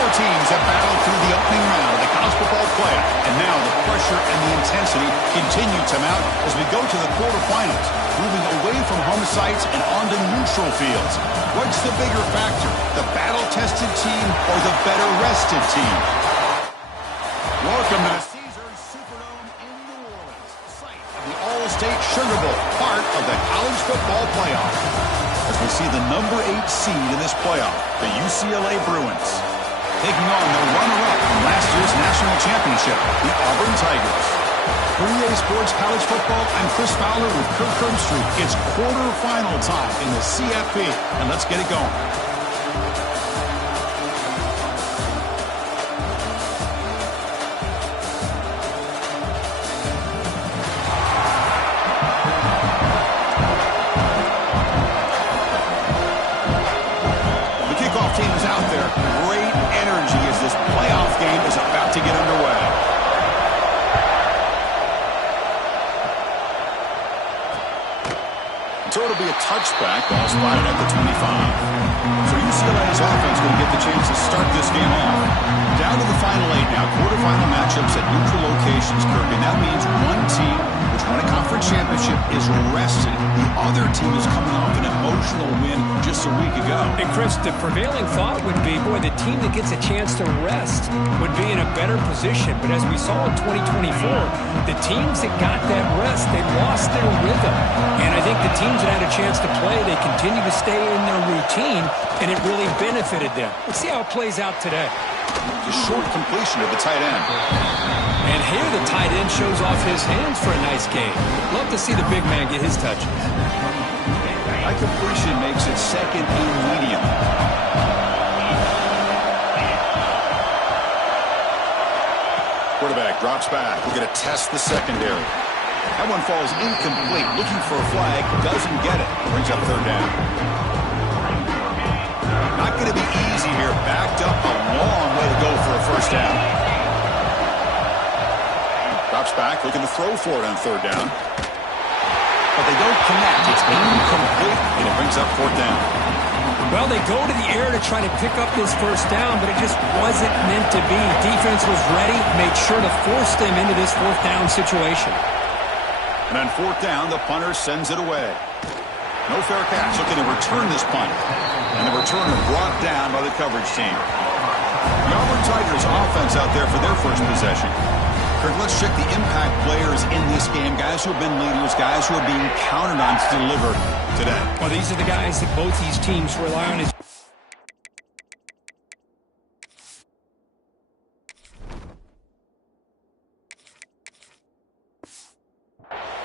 Four teams have battled through the opening round of the college football playoff, and now the pressure and the intensity continue to mount as we go to the quarterfinals, moving away from home sites and onto neutral fields. What's the bigger factor, the battle-tested team or the better-rested team? Welcome to the Caesars Superdome in New Orleans, site of the All-State Sugar Bowl, part of the college football playoff. As we see the number 8 seed in this playoff, the UCLA Bruins, taking on the runner-up from last year's national championship, the Auburn Tigers. For EA Sports College Football, I'm Chris Fowler with Kirk Herbstreit. It's quarterfinal time in the CFP, and let's get it going. Team is out there. Great energy as this playoff game is about to get underway. So it'll be a touchback, ball spotted at the 25. So UCLA's offense going to get the chance to start this game off. Down to the final 8 now, quarterfinal matchups at neutral locations, Kirk, and that means one team which won a conference championship is rested. The other team is coming off an emotional win just a week ago. And Chris, the prevailing thought would be, boy, the team that gets a chance to rest would be in a better position. But as we saw in 2024, the teams that got that rest, they lost their rhythm. And I think the teams that had a chance to play, they continue to stay in their routine, and it really benefited them. Let's see how it plays out today. The short completion of the tight end. And here the tight end shows off his hands for a nice game. Love to see the big man get his touches. That completion makes it second and medium. Quarterback drops back. We're going to test the secondary. That one falls incomplete. Looking for a flag. Doesn't get it. Brings up third down. Not going to be easy here. Backed up a long way to go for a first down. Drops back. Looking to throw for it on third down. But they don't connect. It's incomplete, and it brings up fourth down. Well, they go to the air to try to pick up this first down, but it just wasn't meant to be. Defense was ready, made sure to force them into this fourth down situation. And on fourth down, the punter sends it away. No fair catch. Looking to return this punt. And the returner brought down by the coverage team. The Auburn Tigers offense out there for their first possession. Kirk, let's check the impact players in this game. Guys who have been leaders, guys who are being counted on to deliver today. Well, these are the guys that both these teams rely on.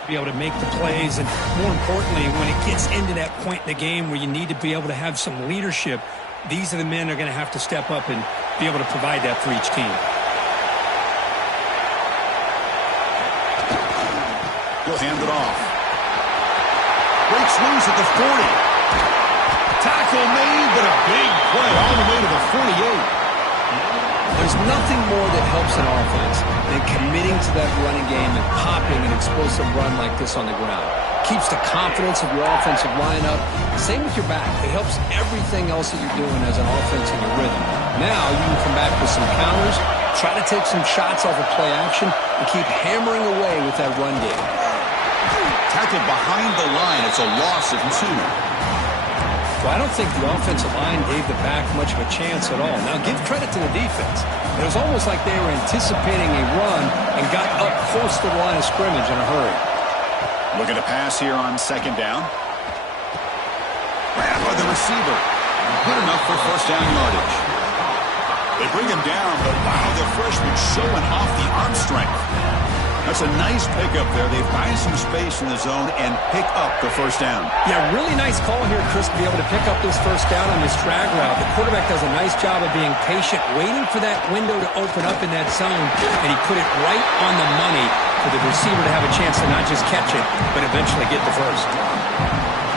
Be able to make the plays, and more importantly, when it gets into that point in the game where you need to be able to have some leadership, these are the men that are going to have to step up and be able to provide that for each team. He'll hand it off. Breaks loose at the 40. Tackle made, but a big play all the way to the 48. There's nothing more that helps an offense than committing to that running game and popping an explosive run like this on the ground. Keeps the confidence of your offensive lineup. Same with your back. It helps everything else that you're doing as an offense in your rhythm. Now you can come back with some counters, try to take some shots off of play action, and keep hammering away with that run game. Tackled behind the line. It's a loss of 2. Well, I don't think the offensive line gave the back much of a chance at all. Now, give credit to the defense. It was almost like they were anticipating a run and got up close to the line of scrimmage in a hurry. Looking to pass here on second down. Grabbed by the receiver. Good enough for first down yardage. They bring him down, but wow, the freshman showing off the arm strength. That's a nice pickup there. They find some space in the zone and pick up the first down. Yeah, really nice call here, Chris, to be able to pick up this first down on this drag route. The quarterback does a nice job of being patient, waiting for that window to open up in that zone, and he put it right on the money for the receiver to have a chance to not just catch it, but eventually get the first.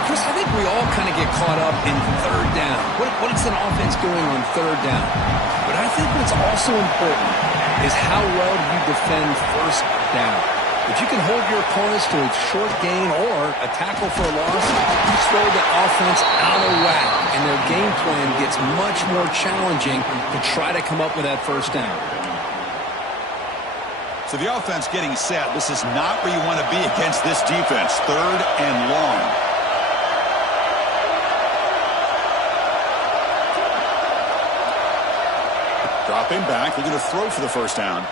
Chris, I think we all kind of get caught up in third down. What is an offense doing on third down? But I think what's also important is how well you defend first down. If you can hold your opponents to a short gain or a tackle for a loss, you throw the offense out of whack, and their game plan gets much more challenging to try to come up with that first down. So the offense getting set. This is not where you want to be against this defense. 3rd and long. Dropping back, looking to throw for the first down.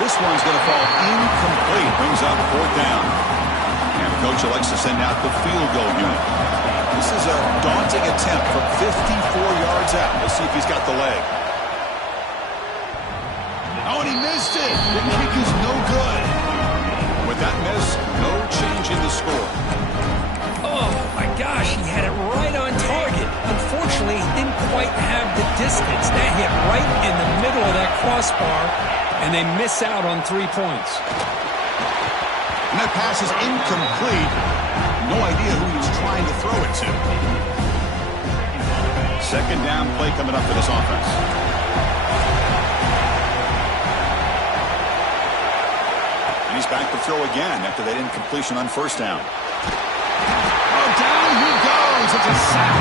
This one's going to fall incomplete. Brings up 4th down. And the coach elects to send out the field goal unit. This is a daunting attempt from 54 yards out. Let's see if he's got the leg. Oh, and he missed it. The kick is no good. With that miss, no change in the score. Oh, my gosh, he had it right on target. Unfortunately, he didn't quite have the distance. That hit right in the middle of that crossbar, and they miss out on 3 points. And that pass is incomplete. No idea who he was trying to throw it to. 2nd down play coming up for this offense. And he's back to throw again after that incompletion on 1st down. Oh, down he goes. It's a sack.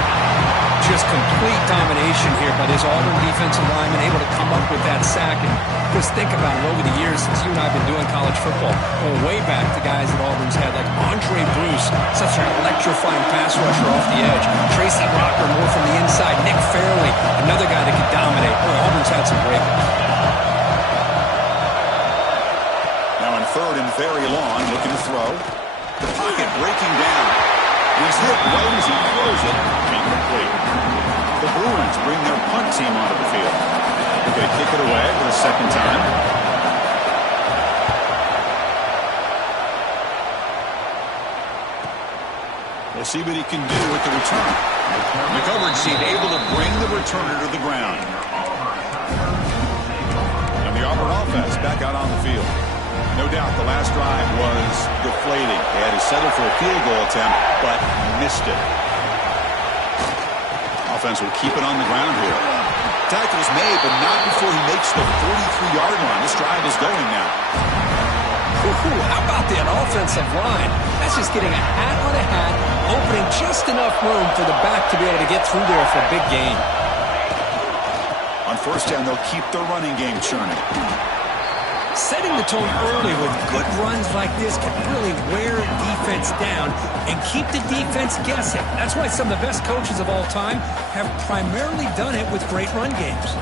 Just complete domination here by this Auburn defensive lineman, able to come up with that sack. And just think about it, over the years since you and I have been doing college football, going way back to guys that Auburn's had, like Andre Bruce, such an electrifying pass rusher off the edge. Tracy Rocker, more from the inside. Nick Fairley, another guy that could dominate. Boy, Auburn's had some great ones. Now in 3rd and very long, looking to throw. The pocket breaking down. He's hit right as he throws it. Incomplete. The Bruins bring their punt team onto the field. They're going to kick it away for the 2nd time. We'll see what he can do with the return. The coverage team able to bring the returner to the ground. And the Auburn offense back out on the field. No doubt the last drive was deflating. They had to settle for a field goal attempt, but missed it. Offense will keep it on the ground here. Tackle is made, but not before he makes the 43-yard line. This drive is going now. Ooh, how about that offensive line? That's just getting a hat on a hat, opening just enough room for the back to be able to get through there for a big gain. On 1st down, they'll keep the running game churning. Setting the tone early with good runs like this can really wear defense down and keep the defense guessing. That's why some of the best coaches of all time have primarily done it with great run games.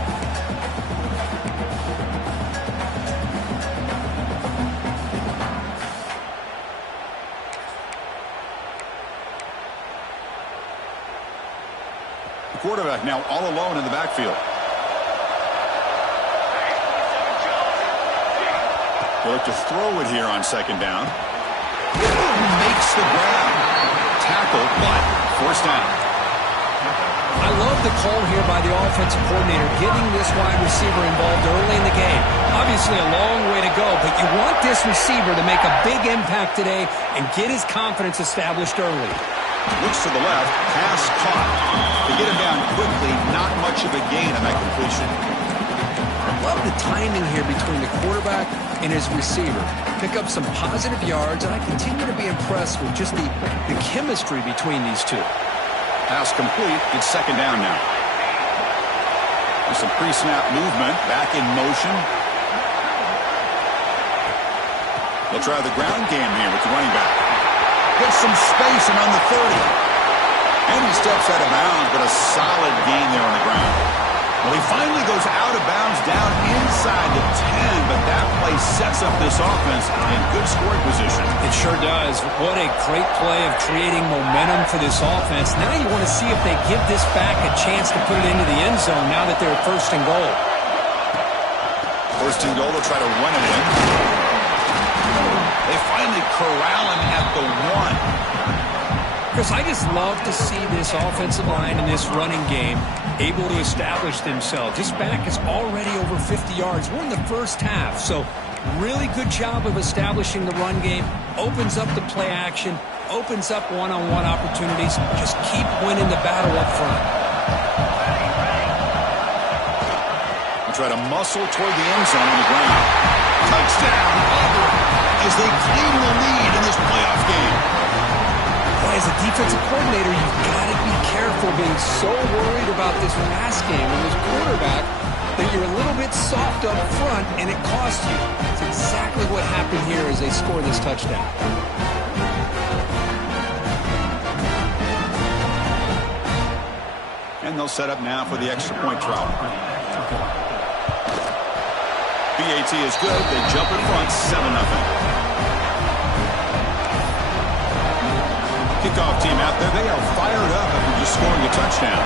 The quarterback now all alone in the backfield. They look to throw it here on 2nd down. Makes the grab. Tackle, but 4th down. I love the call here by the offensive coordinator, getting this wide receiver involved early in the game. Obviously a long way to go, but you want this receiver to make a big impact today and get his confidence established early. Looks to the left, pass caught. To get him down quickly, not much of a gain on that completion. I love the timing here between the quarterback and his receiver. Pick up some positive yards, and I continue to be impressed with just the chemistry between these two. Pass complete. It's 2nd down now. There's some pre-snap movement. Back in motion. They'll try the ground game here with the running back. Gets some space and on the 30. And he steps out of bounds, but a solid gain there on the ground. Well, he finally goes out of bounds down inside the 10, but that play sets up this offense in good scoring position. It sure does. What a great play of creating momentum for this offense. Now you want to see if they give this back a chance to put it into the end zone now that they're at 1st and goal. 1st and goal, they'll try to run it in. They finally corral him at the 1. Chris, I just love to see this offensive line in this running game able to establish themselves. This back is already over 50 yards. We're in the 1st half, so really good job of establishing the run game. Opens up the play action, opens up one-on-one opportunities. Just keep winning the battle up front. We'll try to muscle toward the end zone on the ground. Touchdown, Auburn, as they claim the lead in this playoff game. Boy, as a defensive coordinator, you've got to be careful being so worried about this pass game and this quarterback that you're a little bit soft up front, and it costs you. It's exactly what happened here as they score this touchdown. And they'll set up now for the extra point try. BAT is good. They jump in front, 7-0. Kickoff team out there. They are fired up after just scoring a touchdown.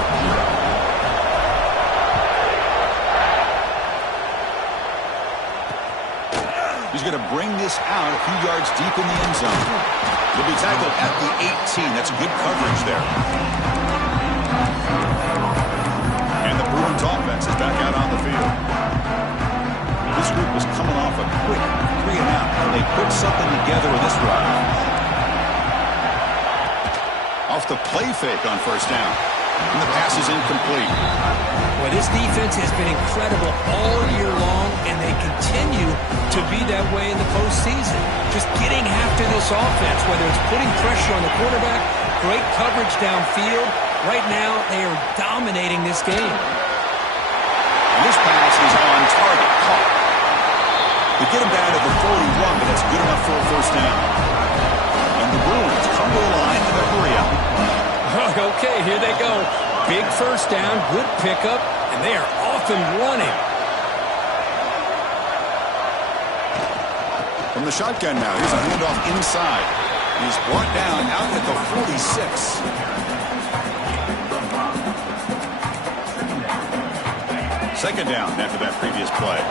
He's going to bring this out a few yards deep in the end zone. He'll be tackled at the 18. That's good coverage there. And the Bruins offense is back out on the field. This group was coming off a quick 3-and-out, and they put something together in this drive. Off the play fake on first down. And the pass is incomplete. Well, this defense has been incredible all year long, and they continue to be that way in the postseason. Just getting after this offense, whether it's putting pressure on the quarterback, great coverage downfield. Right now, they are dominating this game. And this pass is on target. Caught. They get him down to the 41, but that's good enough for a first down. And the Bruins come to the line with a hurry up. Okay, here they go. Big first down, good pickup, and they are off and running. From the shotgun now, here's a handoff inside. He's brought down out at the 46. Second down after that previous play.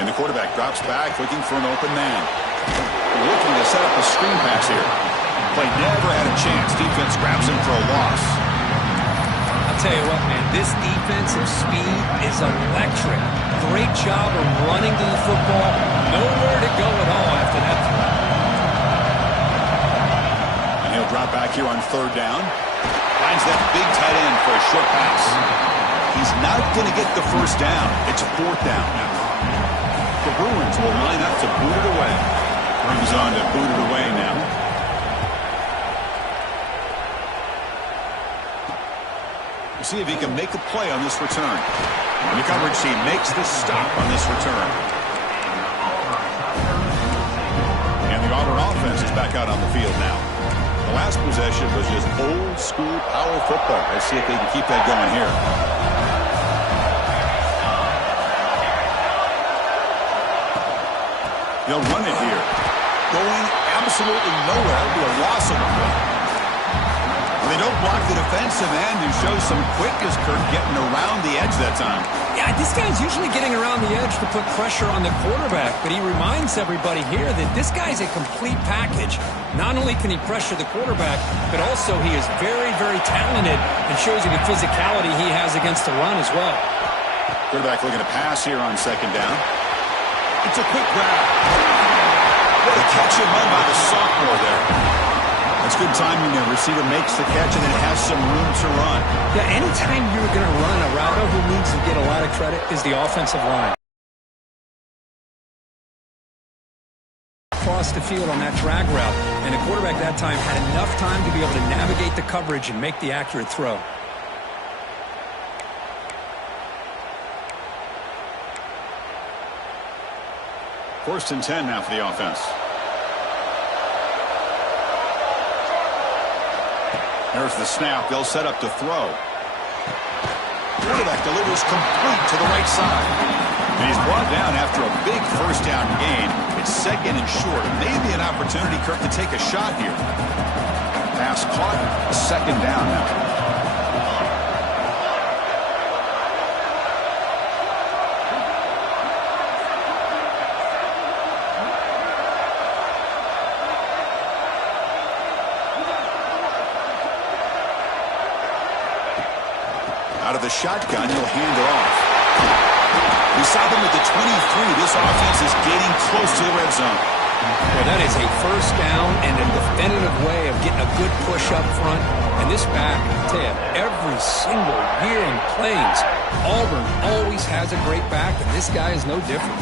And the quarterback drops back, looking for an open man. Looking to set up a screen pass here. Play never had a chance. Defense grabs him for a loss. I'll tell you what, man, this defensive speed is electric. Great job of running to the football. Nowhere to go at all after that throw. And he'll drop back here on third down. Finds that big tight end for a short pass. He's not going to get the first down. It's fourth down now. The Bruins will line up to boot it away. Brings on to boot it away now. We'll see if he can make a play on this return. And the coverage team makes the stop on this return. And the Auburn offense is back out on the field now. The last possession was just old school power football. Let's see if they can keep that going here. They'll run it here. Going absolutely nowhere. It'll be a loss of the play. They don't block the defensive end and show some quickness, Kirk, getting around the edge that time. Yeah, this guy's usually getting around the edge to put pressure on the quarterback, but he reminds everybody here that this guy's a complete package. Not only can he pressure the quarterback, but also he is very, very talented and shows you the physicality he has against the run as well. Quarterback looking to pass here on second down. It's a quick grab. What a catch and run by the sophomore there. That's good timing there. Receiver makes the catch and then has some room to run. Yeah, anytime you're going to run a route, who needs to get a lot of credit is the offensive line. Across the field on that drag route, and the quarterback that time had enough time to be able to navigate the coverage and make the accurate throw. First and 10 now for the offense. There's the snap. They'll set up to throw. Quarterback delivers complete to the right side. And he's brought down after a big first down gain. It's second and short. Maybe an opportunity, Kirk, to take a shot here. Pass caught. A second down now. Out of the shotgun, he'll hand it off. We saw them at the 23. This offense is getting close to the red zone. Well, that is a first down and a definitive way of getting a good push up front. And this back, I tell you, every single year in Plains, Auburn always has a great back, and this guy is no different.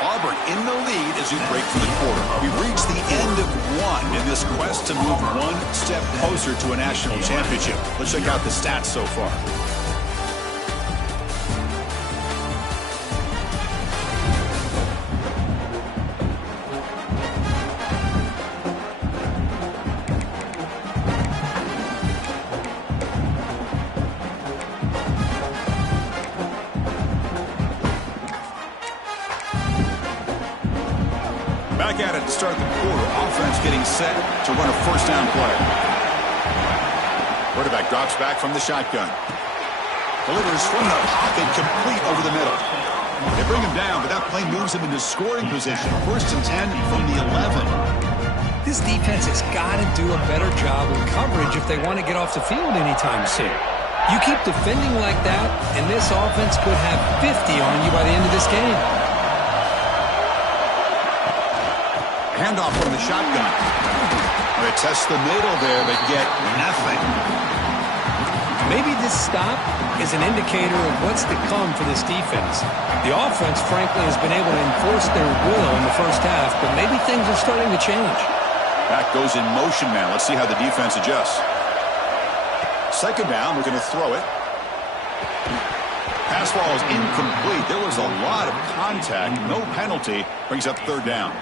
Auburn in the lead as we break for the quarter. We've reached the end of one in this quest to move one step closer to a national championship. Let's check out the stats so far. Back at it to start the quarter. Offense getting set to run a first down play. Quarterback drops back from the shotgun. Delivers from the pocket, complete over the middle. They bring him down, but that play moves him into scoring position. First and 10 from the 11. This defense has got to do a better job of coverage if they want to get off the field anytime soon. You keep defending like that, and this offense could have 50 on you by the end of this game. Handoff from the shotgun. They test the middle there, but get nothing. Maybe this stop is an indicator of what's to come for this defense. The offense, frankly, has been able to enforce their will in the first half, but maybe things are starting to change. Back goes in motion now. Let's see how the defense adjusts. Second down, we're going to throw it. Pass ball is incomplete. There was a lot of contact. No penalty. Brings up third down.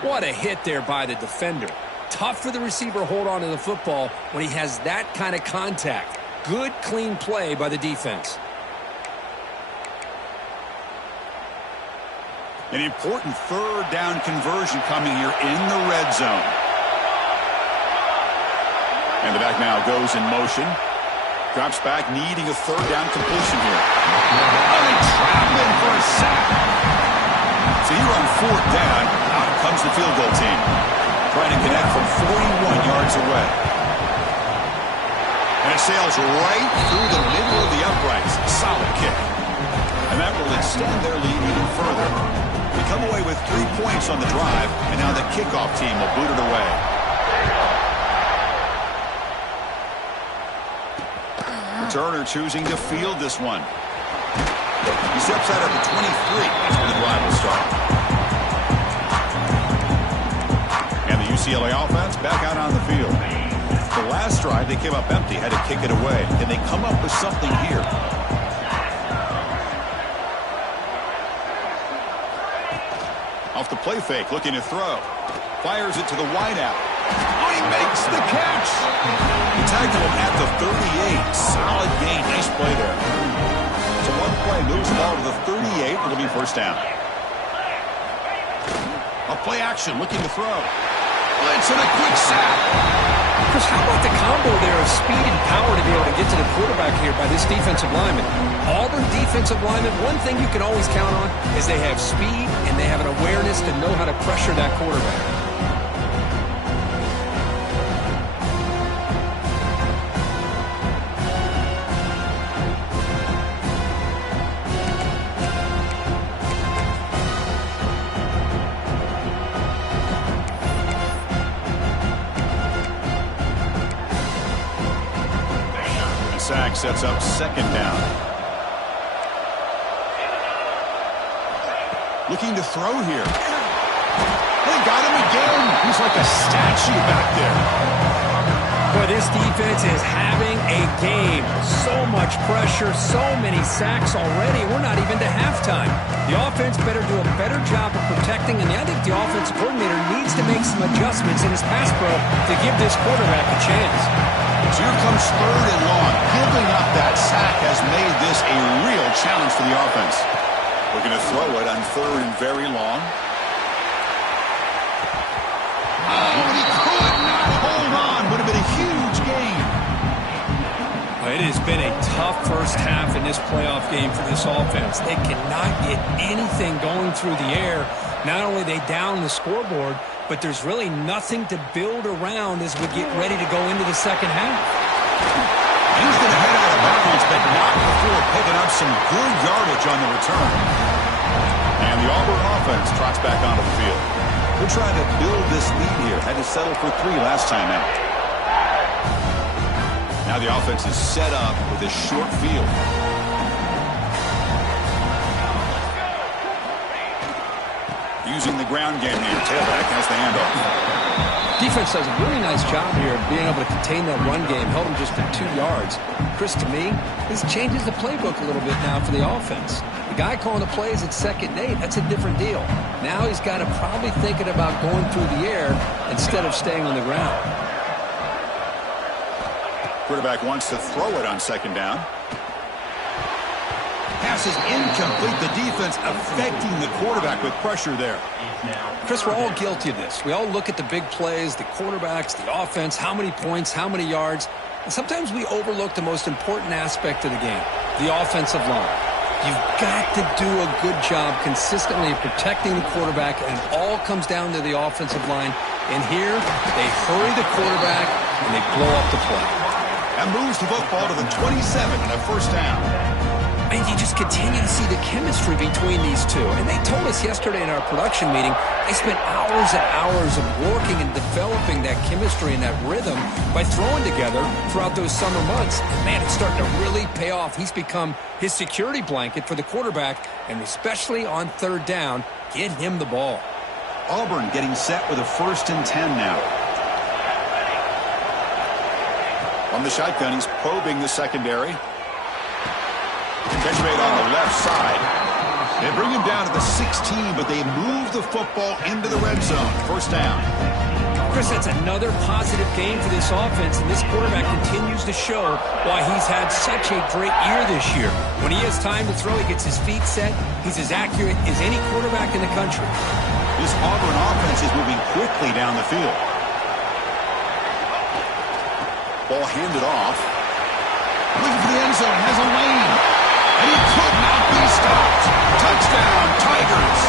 What a hit there by the defender. Tough for the receiver to hold on to the football when he has that kind of contact. Good, clean play by the defense. An important third down conversion coming here in the red zone. And the back now goes in motion. Drops back, needing a third down completion here. Oh, they trap him for a sack. So here on fourth down, out comes the field goal team. Trying to connect from 41 yards away. And it sails right through the middle of the uprights. Solid kick. And that will extend their lead even further. They come away with 3 points on the drive, and now the kickoff team will boot it away. Turner choosing to field this one. He steps out at the 23. That's where the drive will start. And the UCLA offense back out on the field. The last drive, they came up empty, had to kick it away. Can they come up with something here? Off the play fake, looking to throw. Fires it to the wideout. Oh, he makes the catch. He tagged him at the 38. Solid gain. Nice play there. So one play moves the ball to the 38. It'll be first down. A play action, looking to throw. Blitz and a quick sack. Chris, how about the combo there of speed and power to be able to get to the quarterback here by this defensive lineman? Auburn defensive lineman, one thing you can always count on is they have speed and they have an awareness to know how to pressure that quarterback. Sack sets up second down. Looking to throw here. They got him again. He's like a statue back there. Boy, this defense is having a game. So much pressure, so many sacks already. We're not even to halftime. The offense better do a better job of protecting, and I think the offensive coordinator needs to make some adjustments in his pass pro to give this quarterback a chance. So here comes third and long. Giving up that sack has made this a real challenge for the offense. We're going to throw it on 3rd and very long. Oh, he could not hold on. Would have been a huge gain. It has been a tough first half in this playoff game for this offense. They cannot get anything going through the air. Not only are they down the scoreboard, but there's really nothing to build around as we get ready to go into the second half. He's going to head out of bounds, but not before picking up some good yardage on the return. And the Auburn offense trots back onto the field. They're trying to build this lead here. Had to settle for 3 last time out. Now the offense is set up with a short field. Using the ground game here. Tailback has the handoff. Defense does a really nice job here of being able to contain that run game, held him just to 2 yards. Chris, to me, this changes the playbook a little bit now for the offense. The guy calling the plays at 2nd and 8, that's a different deal. Now he's got to probably thinking about going through the air instead of staying on the ground. Quarterback wants to throw it on 2nd down. Pass is incomplete. The defense affecting the quarterback with pressure there. Chris, we're all guilty of this. We all look at the big plays, the quarterbacks, the offense, how many points, how many yards. And sometimes we overlook the most important aspect of the game, the offensive line. You've got to do a good job consistently protecting the quarterback, and it all comes down to the offensive line. And here, they hurry the quarterback, and they blow up the play. And moves the football to the 27 and a first down. And you just continue to see the chemistry between these two. And they told us yesterday in our production meeting, they spent hours and hours of working and developing that chemistry and that rhythm by throwing together throughout those summer months. And man, it's starting to really pay off. He's become his security blanket for the quarterback, and especially on 3rd down, get him the ball. Auburn getting set with a 1st and 10 now. On the shotgun, he's probing the secondary. Catch made on the left side. They bring him down to the 16, but they move the football into the red zone. First down. Chris, that's another positive game for this offense, and this quarterback continues to show why he's had such a great year this year. When he has time to throw, he gets his feet set. He's as accurate as any quarterback in the country. This Auburn offense is moving quickly down the field. Ball handed off. Looking for the end zone. Has a lane. And he could not be stopped. Touchdown, Tigers.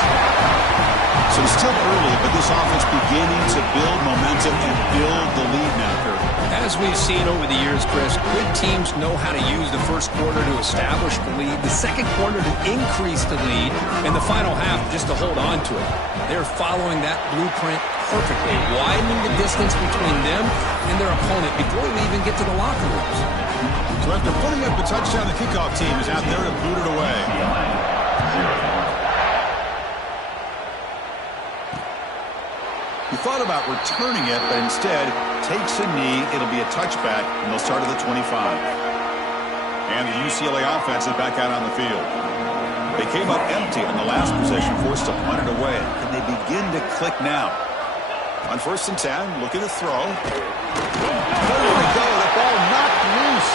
So it's still early, but this offense beginning to build momentum and build the lead now, Kurt. As we've seen over the years, Chris, good teams know how to use the first quarter to establish the lead, the second quarter to increase the lead, and the final half just to hold on to it. They're following that blueprint perfectly, widening the distance between them and their opponent before we even get to the locker rooms. So after putting up the touchdown, the kickoff team is out there to boot it away. He thought about returning it, but instead takes a knee. It'll be a touchback, and they'll start at the 25. And the UCLA offense is back out on the field. They came up empty on the last possession, forced to punt it away. Can they begin to click now? On 1st and 10, looking to throw. There we go, the ball knocked loose.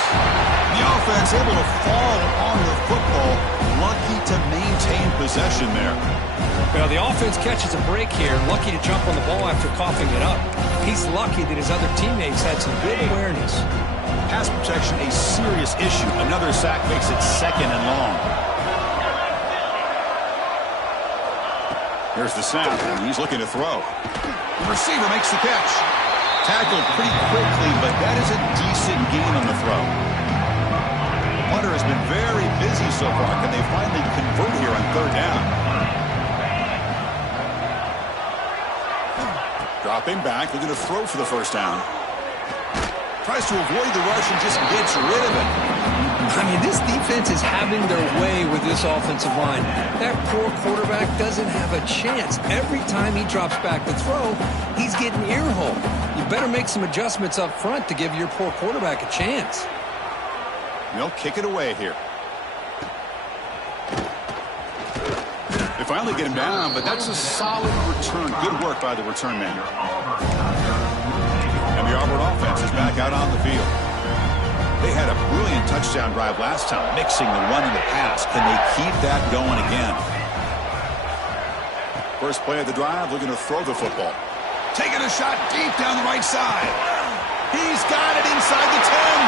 The offense able to fall on the football, lucky to maintain possession there. Well, the offense catches a break here, lucky to jump on the ball after coughing it up. He's lucky that his other teammates had some good awareness. Pass protection a serious issue. Another sack makes it 2nd and long. Here's the snap, and he's looking to throw. The receiver makes the catch. Tackled pretty quickly, but that is a decent gain on the throw. Punter has been very busy so far. Can they finally convert here on 3rd down? Dropping back, looking to throw for the first down. Tries to avoid the rush and just gets rid of it. I mean, this defense is having their way with this offensive line. That poor quarterback doesn't have a chance. Every time he drops back to throw, he's getting earholed. You better make some adjustments up front to give your poor quarterback a chance. They'll kick it away here. They finally get him down, but that's a solid return. Good work by the return man. And the Auburn offense is back out on the field. They had a brilliant touchdown touchdown drive last time, mixing the run and the pass. Can they keep that going again? First play of the drive, looking to throw the football. Taking a shot deep down the right side. He's got it inside the 10.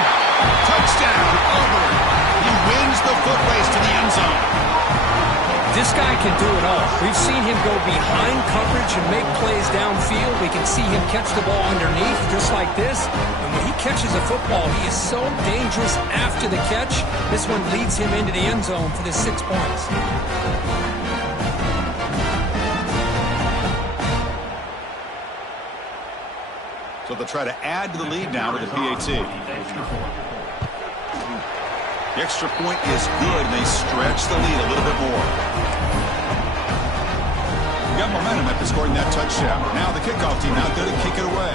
Touchdown, Auburn. He wins the foot race to the end zone. This guy can do it all. We've seen him go behind coverage and make plays downfield. We can see him catch the ball underneath just like this. And when he catches a football, he is so dangerous after the catch. This one leads him into the end zone for the 6 points. So they'll try to add to the lead now with the PAT. The extra point is good, and they stretch the lead a little bit more. You got momentum after scoring that touchdown. Now the kickoff team out there to kick it away.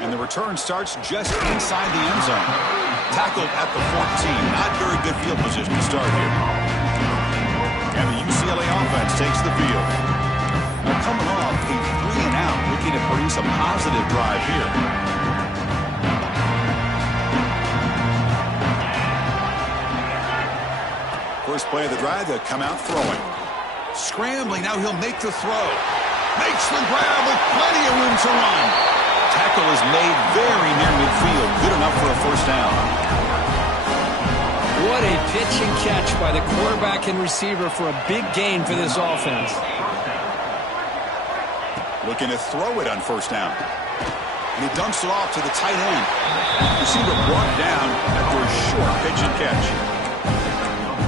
And the return starts just inside the end zone. Tackled at the 14. Not very good field position to start here. And the UCLA offense takes the field. Now coming off a 3-and-out, looking to produce a positive drive here. First play of the drive, they'll come out throwing. Scrambling, now he'll make the throw. Makes the grab with plenty of room to run. Tackle is made very near midfield. Good enough for a first down. What a pitch and catch by the quarterback and receiver for a big gain for this offense. Looking to throw it on first down. And he dumps it off to the tight end. Receiver brought down after a short pitch and catch.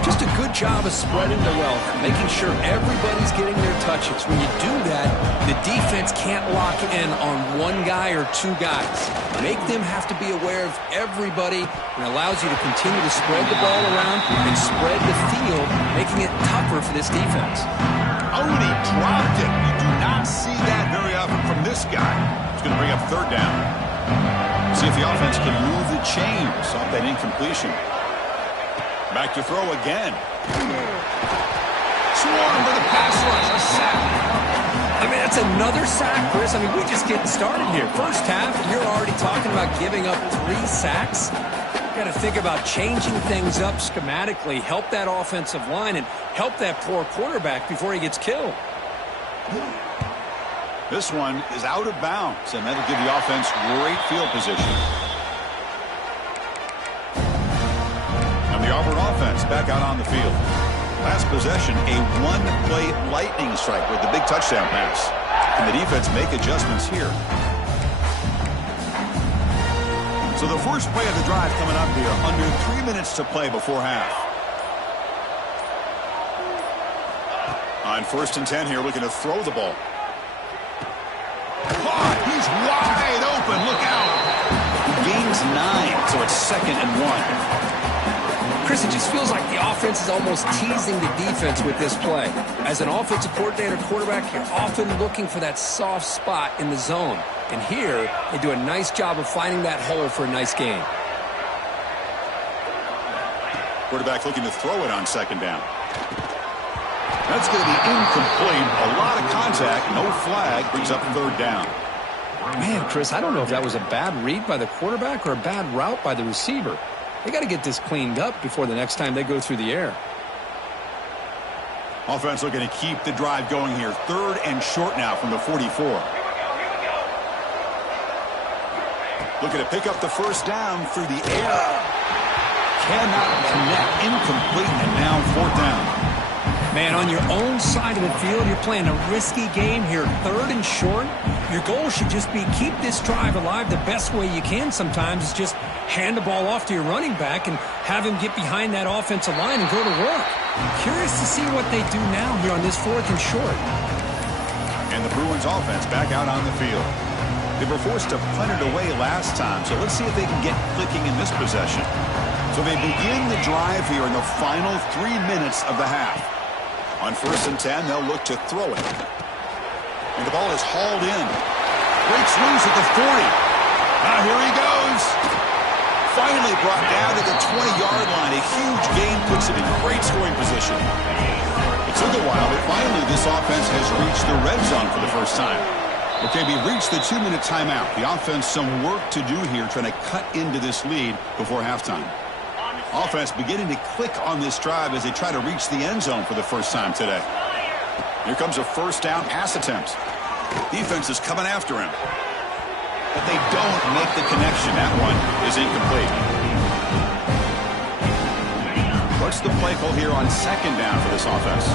Just a good job of spreading the wealth, making sure everybody's getting their touches. When you do that, the defense can't lock in on one guy or two guys. Make them have to be aware of everybody, and allows you to continue to spread the ball around and spread the field, making it tougher for this defense. Oh, and he dropped it. You do not see that very often from this guy. He's going to bring up third down. See if the offense can move the chains off that incompletion. Back to throw again. Swarm for the pass rush. A sack. I mean, that's another sack, Chris. I mean, we're just getting started here. First half, you're already talking about giving up 3 sacks. Got to think about changing things up schematically, help that offensive line, and help that poor quarterback before he gets killed. This one is out of bounds, and that'll give the offense great field position. And the Auburn offense back out on the field. Last possession, a one-play lightning strike with the big touchdown pass. Can the defense make adjustments here? So the first play of the drive coming up here, under 3 minutes to play before half. On 1st and 10 here, looking to throw the ball. Caught! He's wide open. Look out! Gains 9, so it's 2nd and 1. Chris, it just feels like the offense is almost teasing the defense with this play. As an offensive coordinator, quarterback, you're often looking for that soft spot in the zone. And here, they do a nice job of finding that hole for a nice gain. Quarterback looking to throw it on 2nd down. That's going to be incomplete. A lot of contact, no flag, brings up 3rd down. Man, Chris, I don't know if that was a bad read by the quarterback or a bad route by the receiver. They got to get this cleaned up before the next time they go through the air. Offense looking to keep the drive going here. 3rd and short now from the 44. Looking to pick up the first down through the air. Cannot connect. Incomplete, and now 4th down. Man, on your own side of the field, you're playing a risky game here. 3rd and short. Your goal should just be keep this drive alive the best way you can sometimes. Is just hand the ball off to your running back and have him get behind that offensive line and go to work. Curious to see what they do now here on this 4th and short. And the Bruins offense back out on the field. They were forced to punt it away last time, so let's see if they can get clicking in this possession. So they begin the drive here in the final 3 minutes of the half. On 1st and 10, they'll look to throw it. And the ball is hauled in. Breaks loose at the 40. Now here he goes. Finally brought down to the 20-yard line. A huge gain puts him in great scoring position. It took a while, but finally this offense has reached the red zone for the first time. Okay, we reached the 2-minute timeout. The offense some work to do here trying to cut into this lead before halftime. Offense beginning to click on this drive as they try to reach the end zone for the first time today. Here comes a first down pass attempt. Defense is coming after him. But they don't make the connection. That one is incomplete. What's the play call here on second down for this offense?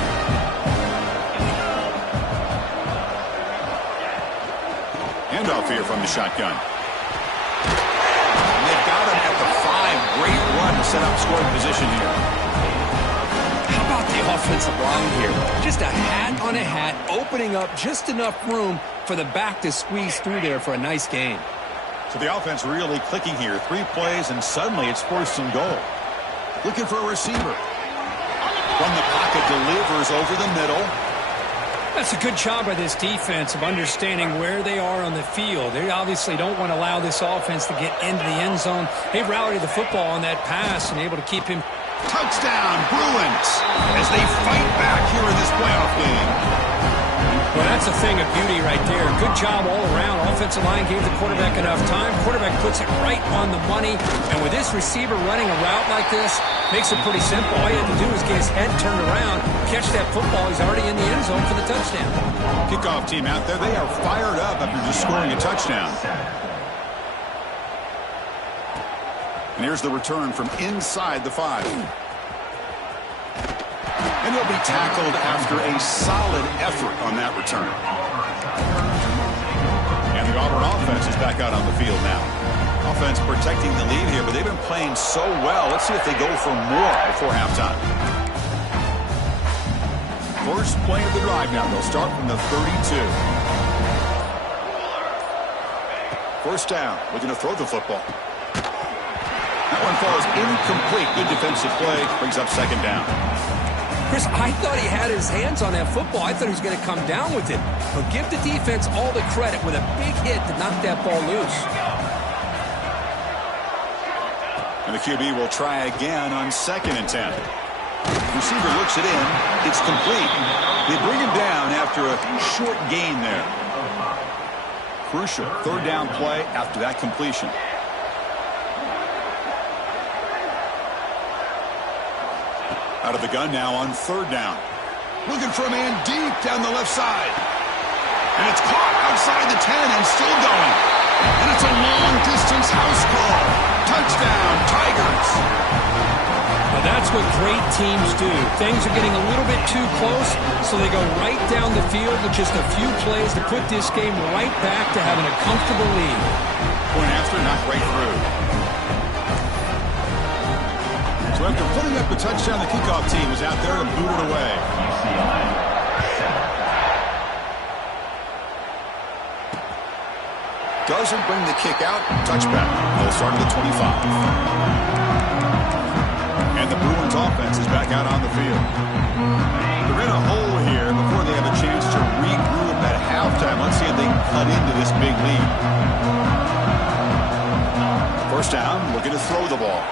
Handoff here from the shotgun. And they've got him at the 5. Great run to set up scoring position here. How about the offensive line here? Just a hat on a hat, opening up just enough room for the back to squeeze through there for a nice gain. So the offense really clicking here. 3 plays, and suddenly it's first and goal. Looking for a receiver. From the pocket, delivers over the middle. That's a good job by this defense of understanding where they are on the field. They obviously don't want to allow this offense to get into the end zone. They rallied the football on that pass and able to keep him. Touchdown, Bruins, as they fight back here in this playoff game. Well, that's a thing of beauty right there. Good job all around. Offensive line gave the quarterback enough time. Quarterback puts it right on the money. And with this receiver running a route like this, makes it pretty simple. All you have to do is get his head turned around, catch that football. He's already in the end zone for the touchdown. Kickoff team out there. They are fired up after just scoring a touchdown. And here's the return from inside the 5. And he'll be tackled after a solid effort on that return. And the Auburn offense is back out on the field now. Offense protecting the lead here, but they've been playing so well. Let's see if they go for more before halftime. First play of the drive now. They'll start from the 32. First down. Looking to throw the football. That one falls incomplete. Good defensive play. Brings up second down. Chris, I thought he had his hands on that football. I thought he was going to come down with it. But give the defense all the credit with a big hit to knock that ball loose. And the QB will try again on 2nd and 10. Receiver looks it in. It's complete. They bring him down after a short gain there. Crucial 3rd down play after that completion. Out of the gun now on 3rd down. Looking for a man deep down the left side. And it's caught outside the 10 and still going. And it's a long-distance house call. Touchdown, Tigers. Now that's what great teams do. Things are getting a little bit too close, so they go right down the field with just a few plays to put this game right back to having a comfortable lead. Point after, knocked right through. So after putting up the touchdown, the kickoff team is out there to boot it away. Doesn't bring the kick out. Touchback. They'll start at the 25. And the Bruins offense is back out on the field. They're in a hole here before they have a chance to regroup at halftime. Let's see if they can cut into this big lead. First down, looking to throw the ball.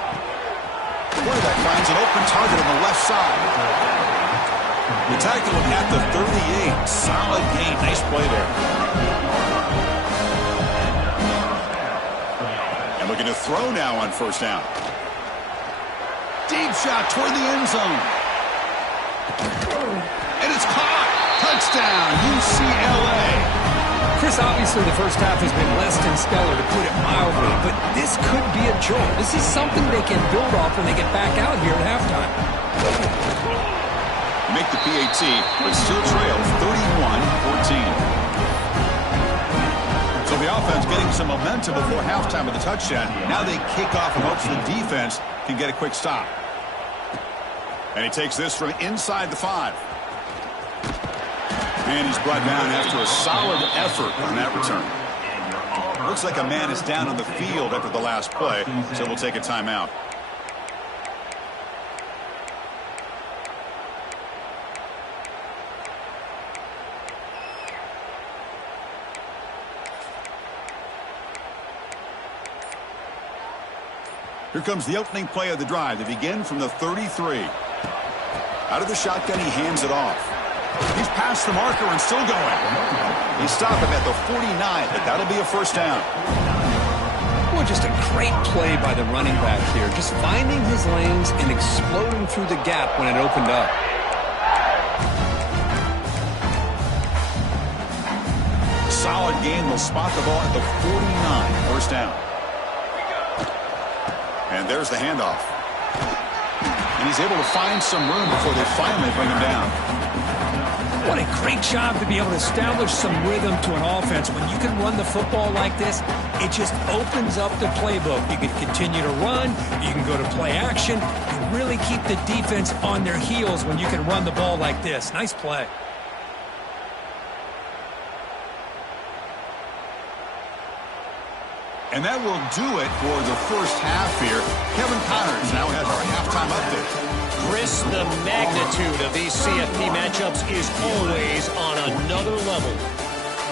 Quarterback finds an open target on the left side. The tackle him at the 38. Solid gain. Nice play there. And looking to throw now on first down. Deep shot toward the end zone. And it's caught. Touchdown, UCLA. Chris, obviously the first half has been less than stellar, to put it mildly, but this could be a jolt. This is something they can build off when they get back out here at halftime. Make the PAT, but still trail 31-14. So the offense getting some momentum before halftime with the touchdown. Now they kick off in hopes the defense can get a quick stop. And he takes this from inside the 5. And he's brought down after a solid effort on that return. Looks like a man is down on the field after the last play, so we'll take a timeout. Here comes the opening play of the drive. They begin from the 33. Out of the shotgun, he hands it off. He's past the marker and still going. He stopped him at the 49, but that'll be a first down. Well, just a great play by the running back here. Just finding his lanes and exploding through the gap when it opened up. Solid gain. They'll spot the ball at the 49. First down. And there's the handoff. And he's able to find some room before they finally bring him down. What a great job to be able to establish some rhythm to an offense. When you can run the football like this, it just opens up the playbook. You can continue to run. You can go to play action. You really keep the defense on their heels when you can run the ball like this. Nice play. And that will do it for the first half here. Kevin Connors now has our halftime update. Chris, the magnitude of these CFP matchups is always on another level.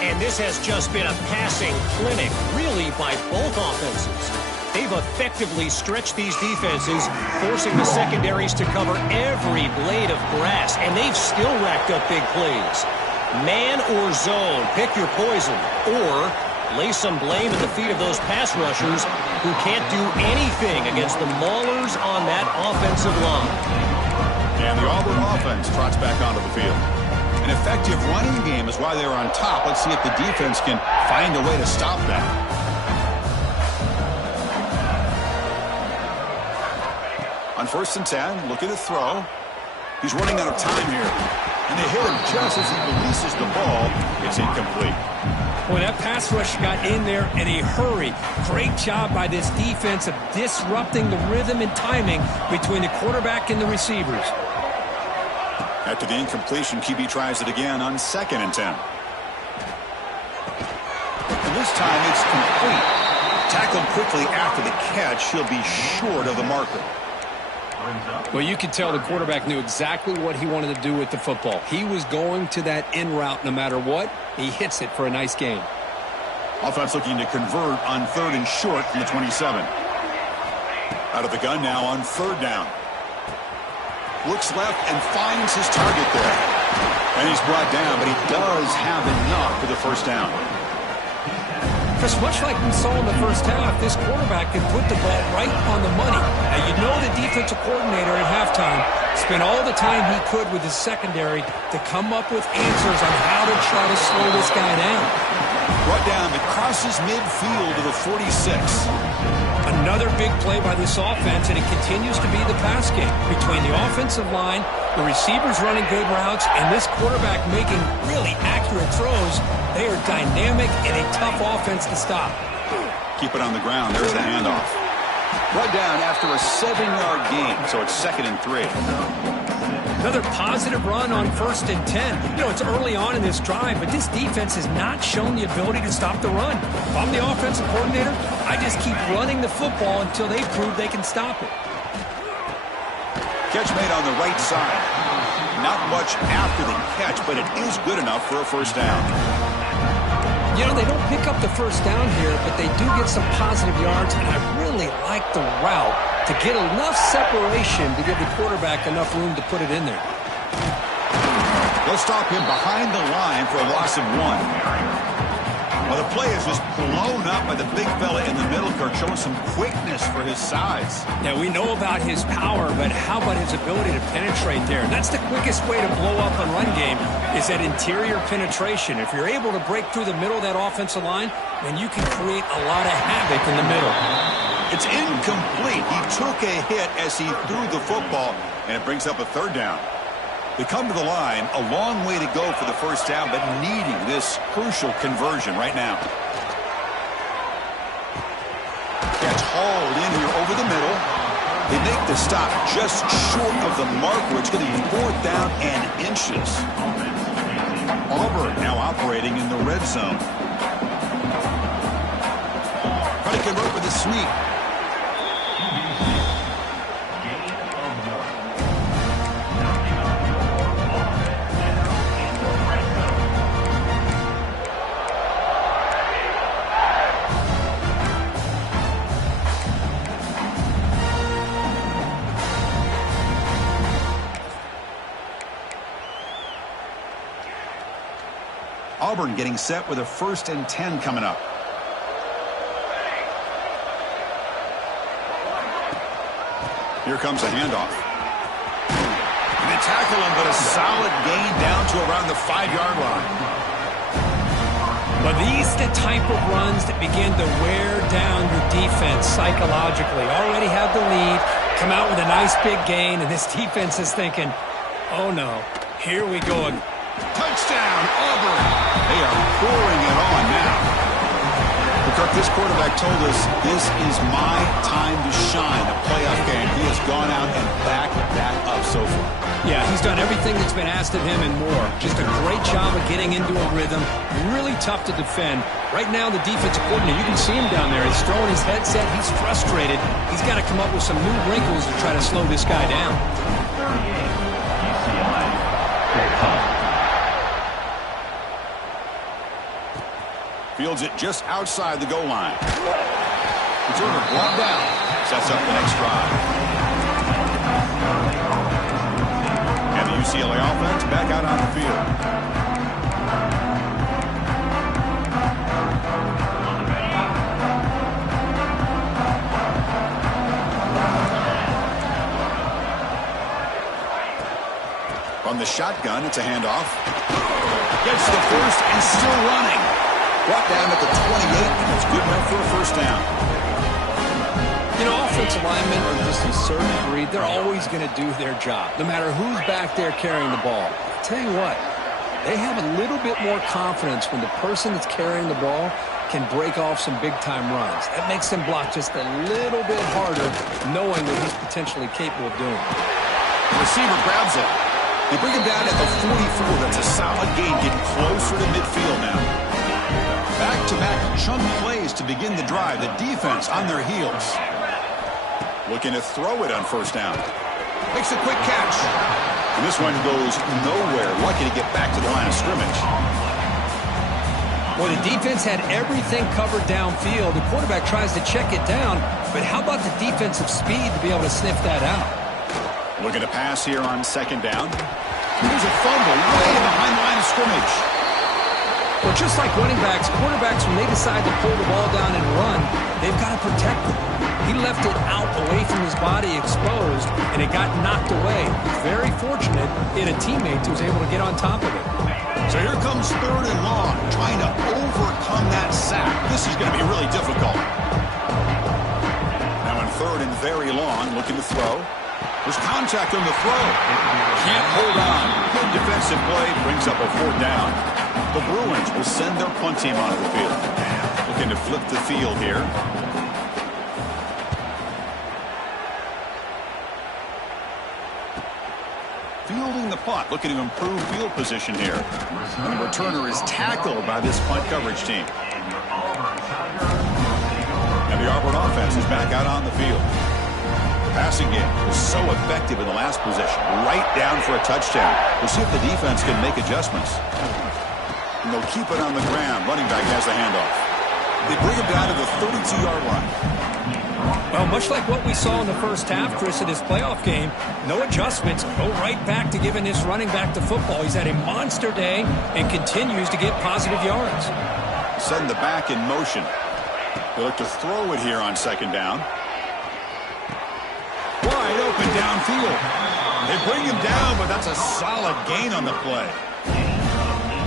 And this has just been a passing clinic, really, by both offenses. They've effectively stretched these defenses, forcing the secondaries to cover every blade of grass, and they've still racked up big plays. Man or zone, pick your poison, or lay some blame at the feet of those pass rushers who can't do anything against the maulers on that offensive line. And the Auburn offense trots back onto the field. An effective running game is why they're on top. Let's see if the defense can find a way to stop that. On 1st and 10, looking to throw. He's running out of time here. And they hit him just as he releases the ball. It's incomplete. Well, that pass rush got in there in a hurry. Great job by this defense of disrupting the rhythm and timing between the quarterback and the receivers. After the incompletion, QB tries it again on 2nd and 10. And this time it's complete. Tackled quickly after the catch. He'll be short of the marker. Well, you could tell the quarterback knew exactly what he wanted to do with the football. He was going to that in route no matter what. He hits it for a nice gain. Offense looking to convert on 3rd and short from the 27. Out of the gun now on 3rd down. Looks left and finds his target there. And he's brought down, but he does have enough for the first down. Chris, much like we saw in the first half, this quarterback can put the ball right on the money. Now, you know the defensive coordinator at halftime spent all the time he could with his secondary to come up with answers on how to try to slow this guy down. Brought down, it crosses midfield to the 46. Another big play by this offense, and it continues to be the pass game between the offensive line, the receivers running good routes, and this quarterback making really accurate throws. They are dynamic and a tough offense to stop. Keep it on the ground. There's the handoff. Brought down after a 7-yard gain, so it's 2nd and 3. Another positive run on 1st and 10. You know, it's early on in this drive, but this defense has not shown the ability to stop the run. If I'm the offensive coordinator, I just keep running the football until they prove they can stop it. Catch made on the right side. Not much after the catch, but it is good enough for a first down. You know, they don't pick up the first down here, but they do get some positive yards, and I really like the route to get enough separation to give the quarterback enough room to put it in there. They'll stop him behind the line for a loss of 1. Well, the play is just blown up by the big fella in the middle, Kirk, showing some quickness for his size. Yeah, we know about his power, but how about his ability to penetrate there? That's the quickest way to blow up a run game, is that interior penetration. If you're able to break through the middle of that offensive line, then you can create a lot of havoc in the middle. It's incomplete. He took a hit as he threw the football, and it brings up a 3rd down. They come to the line, a long way to go for the first down, but needing this crucial conversion right now. Gets hauled in here over the middle. They make the stop just short of the marker. It's going to be 4th down and inches. Auburn now operating in the red zone. Trying to convert with a sweep. Auburn getting set with a 1st and 10 coming up. Here comes a handoff. And they tackle him, but a solid gain down to around the 5-yard line. But these are the type of runs that begin to wear down your defense psychologically. Already have the lead, come out with a nice big gain, and this defense is thinking, oh no, here we go again. Touchdown, Auburn. They are pouring it on now. Kirk, this quarterback told us this is my time to shine, a playoff game. He has gone out and backed that up so far. Yeah, he's done everything that's been asked of him and more. Just a great job of getting into a rhythm. Really tough to defend. Right now, the defensive coordinator, you can see him down there. He's throwing his headset. He's frustrated. He's got to come up with some new wrinkles to try to slow this guy down. Fields it just outside the goal line. Returner brought down. Sets up the next drive. And the UCLA offense back out on the field. From the shotgun, it's a handoff. Gets the first and still running. Brought down at the 28, and it's good enough for a 1st down. You know, offensive linemen are just a certain breed. They're always going to do their job, no matter who's back there carrying the ball. I'll tell you what, they have a little bit more confidence when the person that's carrying the ball can break off some big-time runs. That makes them block just a little bit harder, knowing what he's potentially capable of doing. The receiver grabs it. They bring him down at the 44. That's a solid gain, getting closer to midfield now. Back-to-back chunk plays to begin the drive. The defense on their heels. Looking to throw it on 1st down. Makes a quick catch. And this one goes nowhere. Lucky to get back to the line of scrimmage. Well, the defense had everything covered downfield. The quarterback tries to check it down. But how about the defensive speed to be able to sniff that out? Looking to pass here on 2nd down. Here's a fumble way behind the line of scrimmage. Well, just like running backs, quarterbacks, when they decide to pull the ball down and run, they've got to protect it. He left it out away from his body exposed, and it got knocked away. Very fortunate he had a teammate who was able to get on top of it. So here comes 3rd and long, trying to overcome that sack. This is going to be really difficult. Now in 3rd and very long, looking to throw. There's contact on the throw. Can't hold on. Good defensive play, brings up a 4th down. The Bruins will send their punt team onto the field. Looking to flip the field here. Fielding the punt, looking to improve field position here. And the returner is tackled by this punt coverage team. And the Auburn offense is back out on the field. The passing game was so effective in the last possession. Right down for a touchdown. We'll see if the defense can make adjustments. And they'll keep it on the ground. Running back has the handoff. They bring him down to the 32-yard line. Well, much like what we saw in the 1st half, Chris, of this playoff game, no adjustments. Go right back to giving this running back the football. He's had a monster day and continues to get positive yards. Send the back in motion. They look to throw it here on 2nd down. Wide open downfield. They bring him down, but that's a solid gain on the play.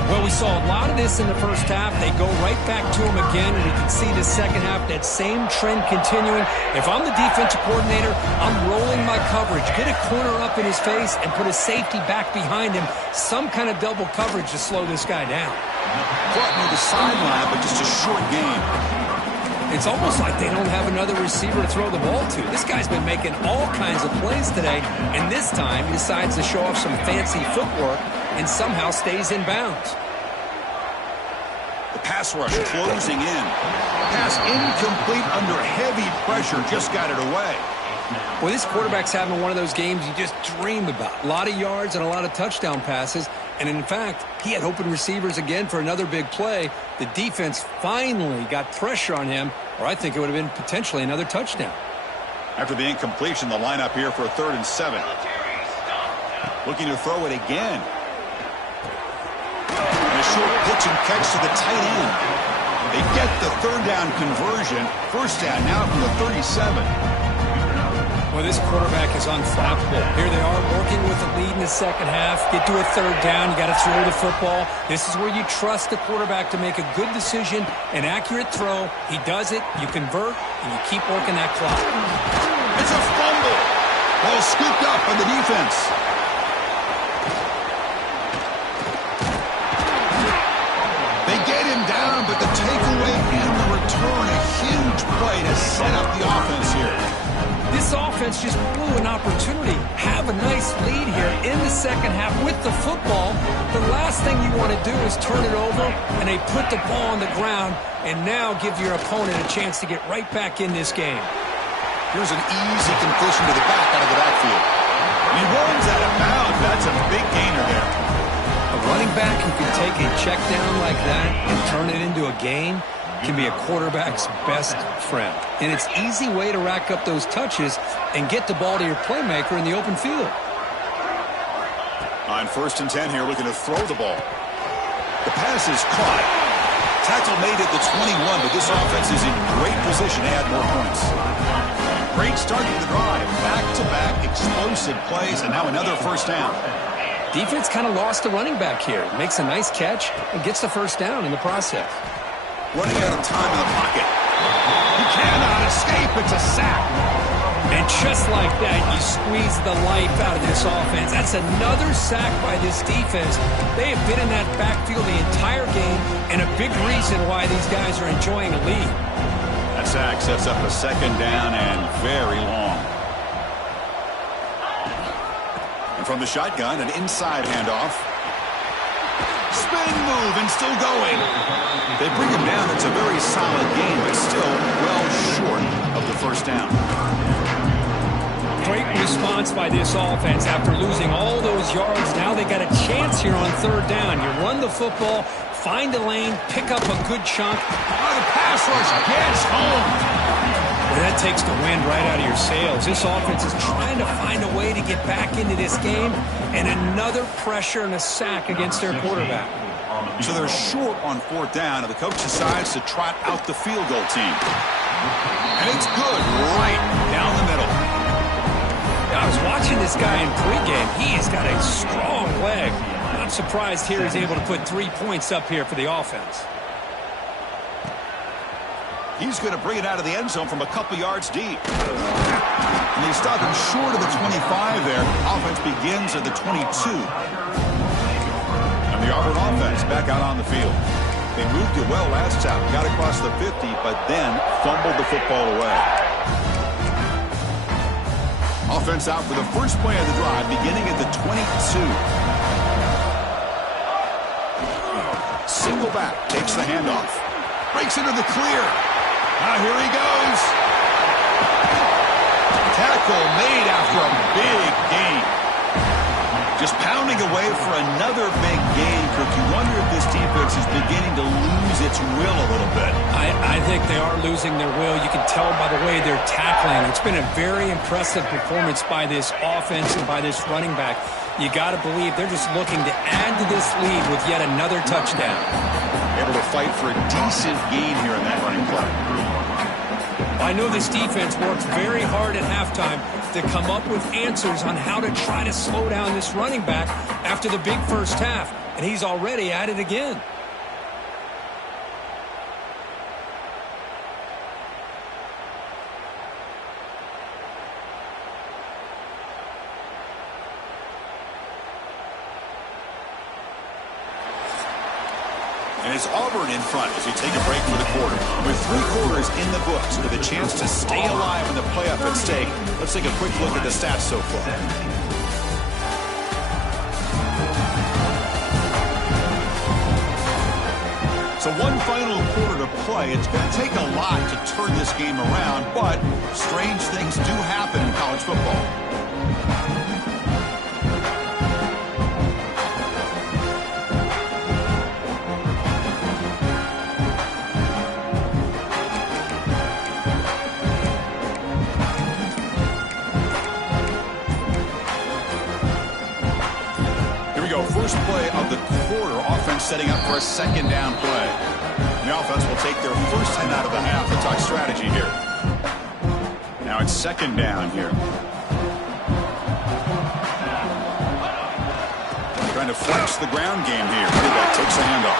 Well, we saw a lot of this in the 1st half. They go right back to him again, and we can see the 2nd half, that same trend continuing. If I'm the defensive coordinator, I'm rolling my coverage. Get a corner up in his face and put a safety back behind him. Some kind of double coverage to slow this guy down. Caught near the sideline, but just a short gain. It's almost like they don't have another receiver to throw the ball to. This guy's been making all kinds of plays today, and this time he decides to show off some fancy footwork and somehow stays in bounds. The pass rush closing in. Pass incomplete under heavy pressure, just got it away. Well, this quarterback's having one of those games you just dream about. A lot of yards and a lot of touchdown passes. And in fact, he had open receivers again for another big play. The defense finally got pressure on him, or I think it would have been potentially another touchdown. After the incompletion, the lineup here for a 3rd and 7. Looking to throw it again. And a short pitch and catch to the tight end. They get the third down conversion. First down now from the 37. Well, this quarterback is unflappable. Here they are working with a lead in the second half. Get to a third down. You got to throw the football. This is where you trust the quarterback to make a good decision, an accurate throw. He does it. You convert, and you keep working that clock. It's a fumble. Ball scooped up by the defense. They get him down, but the takeaway and the return, a huge play to set up the offense here. This offense just blew an opportunity. Have a nice lead here in the second half with the football. The last thing you want to do is turn it over, and they put the ball on the ground and now give your opponent a chance to get right back in this game. Here's an easy completion to the back out of the backfield. He runs out of bounds. That's a big gainer there. A running back who can take a check down like that and turn it into a gain can be a quarterback's best friend. And it's an easy way to rack up those touches and get the ball to your playmaker in the open field. On 1st and 10 here, looking to throw the ball. The pass is caught. Tackle made at the 21, but this offense is in great position to add more points. Great start to the drive. Back-to-back explosive plays, and now another first down. Defense kind of lost the running back here. Makes a nice catch and gets the first down in the process. Running out of time in the pocket. He cannot escape. It's a sack. And just like that, you squeeze the life out of this offense. That's another sack by this defense. They have been in that backfield the entire game, and a big reason why these guys are enjoying a lead. That sack sets up a second down and very long. And from the shotgun, an inside handoff. Spin move and still going. They bring him down. It's a very solid game, but still well short of the first down. Great response by this offense after losing all those yards. Now they got a chance here on third down. You run the football, find a lane, pick up a good chunk. Oh, the pass rush gets home. Well, that takes the wind right out of your sails. This offense is trying to find a way to get back into this game, and another pressure and a sack against their quarterback. So they're short on fourth down, and the coach decides to trot out the field goal team. And it's good right down the middle. I was watching this guy in pregame. He has got a strong leg. I'm surprised here he's able to put 3 points up here for the offense. He's going to bring it out of the end zone from a couple yards deep. And they stop him short of the 25 there. Offense begins at the 22. And the Auburn offense back out on the field. They moved it well last time. Got across the 50, but then fumbled the football away. Offense out for the first play of the drive, beginning at the 22. Single back, takes the handoff. Breaks into the clear. Now here he goes. Tackle made after a big gain. Just pounding away for another big gain, Kirk. You wonder if this defense is beginning to lose its will a little bit. I think they are losing their will. You can tell by the way they're tackling. It's been a very impressive performance by this offense and by this running back. You got to believe they're just looking to add to this lead with yet another touchdown. Able to fight for a decent gain here in that running play. I know this defense worked very hard at halftime to come up with answers on how to try to slow down this running back after the big first half, and he's already at it again. And it's Auburn in front as we take a break for the quarter. With 3 quarters in the books with a chance to stay alive in the playoff at stake, let's take a quick look at the stats so far. So one final quarter to play. It's going to take a lot to turn this game around, but strange things do happen in college football. First play of the quarter, offense setting up for a second down play. The offense will take their first 10 out of the half and talk strategy here. Now it's second down here. Trying to flex the ground game here. Quarterback takes a handoff.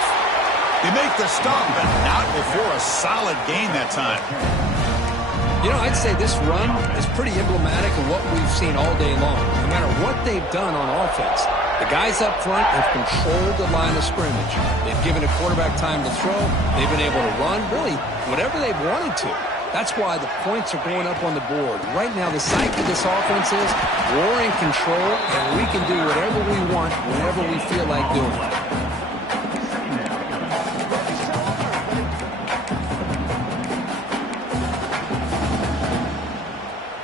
They make the stop, but not before a solid gain that time. You know, I'd say this run is pretty emblematic of what we've seen all day long. No matter what they've done on offense, the guys up front have controlled the line of scrimmage. They've given a quarterback time to throw. They've been able to run, really, whatever they've wanted to. That's why the points are going up on the board. Right now, the psyche of this offense is we're in control, and we can do whatever we want whenever we feel like doing it.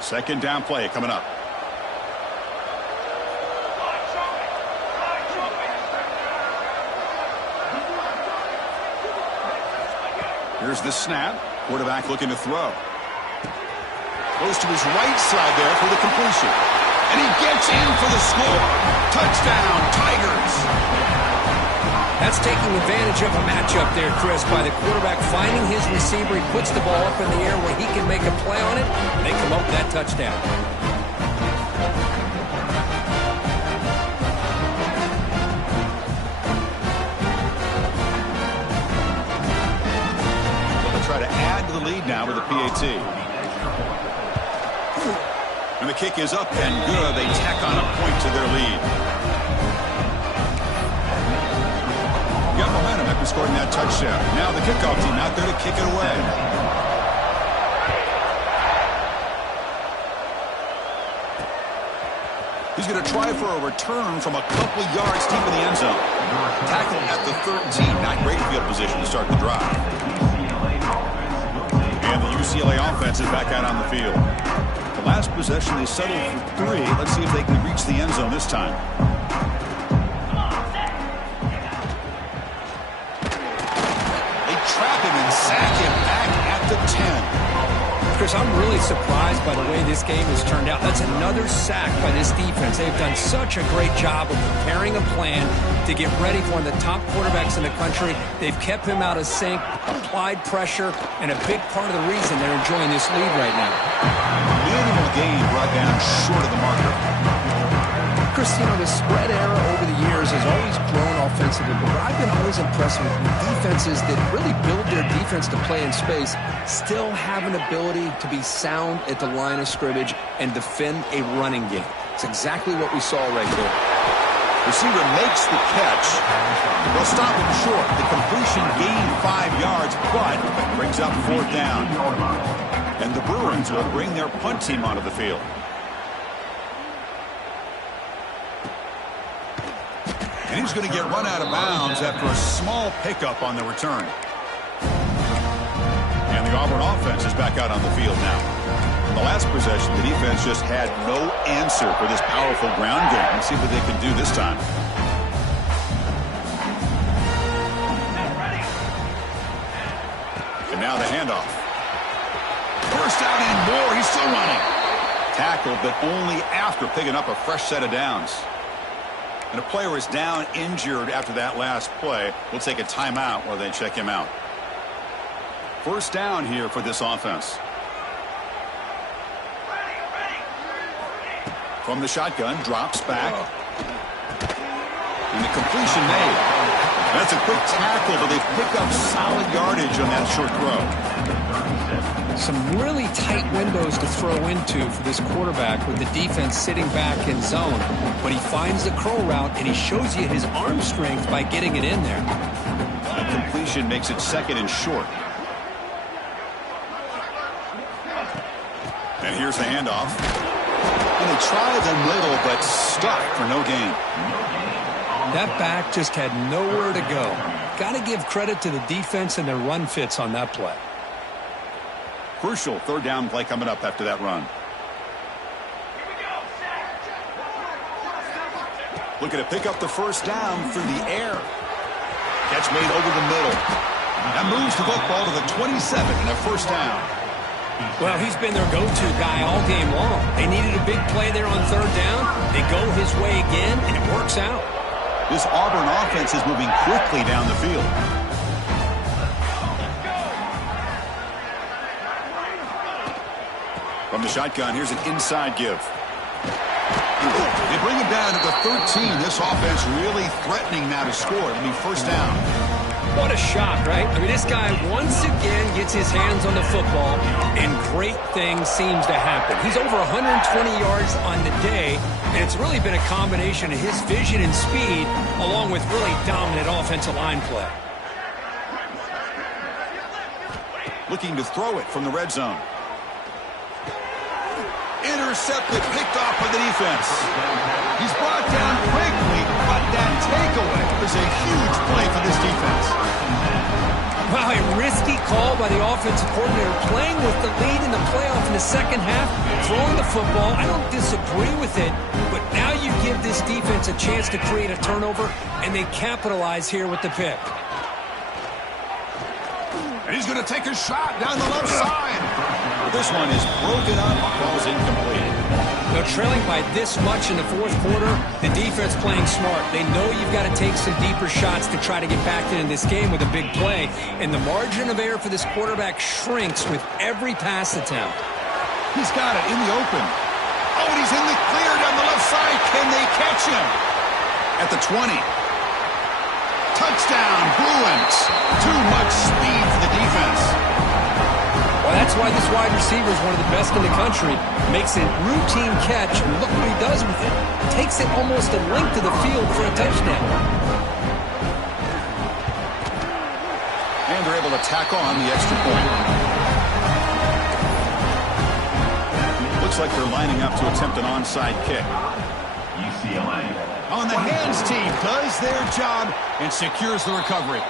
Second down play coming up. Here's the snap. Quarterback looking to throw. Goes to his right side there for the completion. And he gets in for the score. Touchdown, Tigers. That's taking advantage of a matchup there, Chris, by the quarterback finding his receiver. He puts the ball up in the air where he can make a play on it, and they come up with that touchdown. Try to add to the lead now with a PAT. And the kick is up and good. They tack on a point to their lead. Got momentum after scoring that touchdown. Now the kickoff team out there to kick it away. He's going to try for a return from a couple yards deep in the end zone. Tackle at the 13. Not great field position to start the drive. And the UCLA offense is back out on the field. The last possession, they settled for 3. Let's see if they can reach the end zone this time. They trap him and sack him back at the 10. Chris, I'm really surprised by the way this game has turned out. That's another sack by this defense. They've done such a great job of preparing a plan to get ready for one of the top quarterbacks in the country. They've kept him out of sync, applied pressure, and a big part of the reason they're enjoying this lead right now. Minimal gain brought down short of the marker. Chris, you know, the spread era over the years has always grown offensively, but I've been always impressed with defenses that really build their defense to play in space, still have an ability to be sound at the line of scrimmage and defend a running game. It's exactly what we saw right there. Receiver makes the catch. They'll stop him short. The completion gained 5 yards, but brings up 4th down. And the Bruins will bring their punt team onto the field. And he's going to get run out of bounds after a small pickup on the return. And the Auburn offense is back out on the field now. In the last possession, the defense just had no answer for this powerful ground game. Let's see what they can do this time. And now the handoff. First down and more. He's still running. Tackled, but only after picking up a fresh set of downs. And a player is down injured after that last play. We'll take a timeout while they check him out. First down here for this offense. From the shotgun, drops back. And the completion made. That's a quick tackle, but they pick up solid yardage on that short throw. Some really tight windows to throw into for this quarterback with the defense sitting back in zone. But he finds the curl route, and he shows you his arm strength by getting it in there. That completion makes it 2nd and short. And here's the handoff. And they tried the middle, but stuck for no gain. That back just had nowhere to go. Got to give credit to the defense and their run fits on that play. Crucial 3rd down play coming up after that run. Looking to pick up the first down through the air. Catch made over the middle. That moves the football to the 27 and a first down. Well, he's been their go-to guy all game long. They needed a big play there on 3rd down. They go his way again, and it works out. This Auburn offense is moving quickly down the field. From the shotgun, here's an inside give. They bring him down to the 13. This offense really threatening now to score. It'll be first down. What a shot, right? I mean, this guy once again gets his hands on the football, and great things seems to happen. He's over 120 yards on the day, and it's really been a combination of his vision and speed, along with really dominant offensive line play. Looking to throw it from the red zone. Intercepted, picked off by the defense. He's brought down quickly, but that takeaway is a huge play for this defense. Wow, a risky call by the offensive coordinator, playing with the lead in the playoff in the second half, throwing the football. I don't disagree with it, but now you give this defense a chance to create a turnover, and they capitalize here with the pick. And he's going to take a shot down the left side. This one is broken up, falls incomplete. They're trailing by this much in the fourth quarter. The defense playing smart. They know you've got to take some deeper shots to try to get back into this game with a big play. And the margin of error for this quarterback shrinks with every pass attempt. He's got it in the open. Oh, and he's in the clear down the left side. Can they catch him? At the 20. Touchdown, Bruins. Too much speed for the defense. Well, that's why this wide receiver is one of the best in the country. Makes a routine catch, and look what he does with it. Takes it almost a length of the field for a touchdown. And they're able to tack on the extra point. Looks like they're lining up to attempt an onside kick. UCLA. On the hands team does their job and secures the recovery.